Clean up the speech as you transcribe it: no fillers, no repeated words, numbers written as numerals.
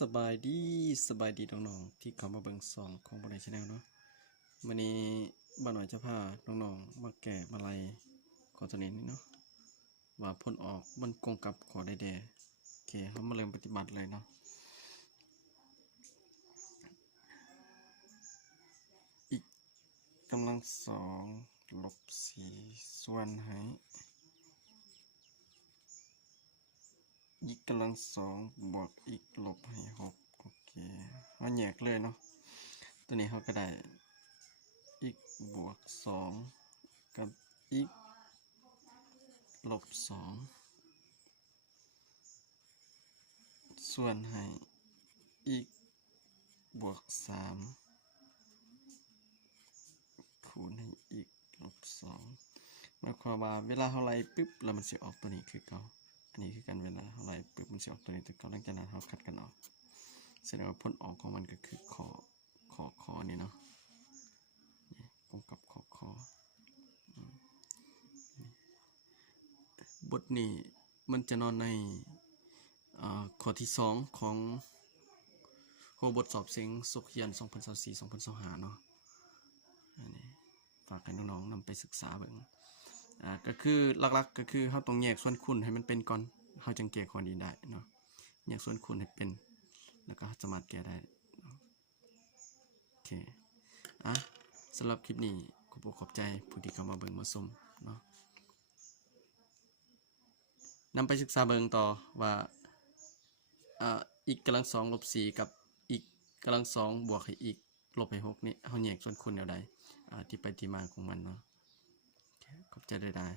สบายดีน้องๆที่เข้ามาเบิ่งสองของบริษัทแนลเนาะวันนี้บ้านหน่อยจะพาน้องๆมาแกะมาลัยขอตัวนี้เนาะว่าผลออกมันกงกับขอได้แด่โอเคเขามาเริ่มปฏิบัติเลยเนาะอีกกำลังสองลบสี่ส่วนให้อีกกำลังสองบวกอีกลบให้หกโอเคเขาแยกเลยเนาะตัวนี้เขาก็ได้อีกบวกสองกับอีกลบสองส่วนให้อีกบวกสามคูณให้อีกลบสองหมายความว่าเวลาเราไล่ปุ๊บแล้วมันจะออกตัวนี้คือเก่าอันนี้คือการเวลาเราไล่ปุ๊บมันจะออกตัวนี้ตัวเก่าหลังจากนั้นเราคัดกันออกแสดงว่าผลออกของมันก็คือคอนี่เนาะกงกับคอบทนี้มันจะนอนในข้อที่สองของหัวบทสอบเสียงสุขยัน2024-2025เนาะอันนี้ฝากให้น้องๆนำไปศึกษาเบิ่งก็คือหลักๆก็คือเราต้องแยกส่วนคูณให้มันเป็นก่อนเราจึงแก้ข้อนี้ได้เนาะแยกส่วนคูณให้เป็นแล้วก็สามารถแก้ได้โอเคสำหรับคลิปนี้ขอบใจผู้ที่เข้ามาเบิ่งมาชมเนาะนำไปศึกษาเบิ่งต่อว่าอีกกำลังสองลบสี่กับอีกกำลังสองบวกให้อีกลบให้หกนี่เขาแยกส่วนคูณแนวใดที่ไปที่มาของมันเนาะขอบใจได้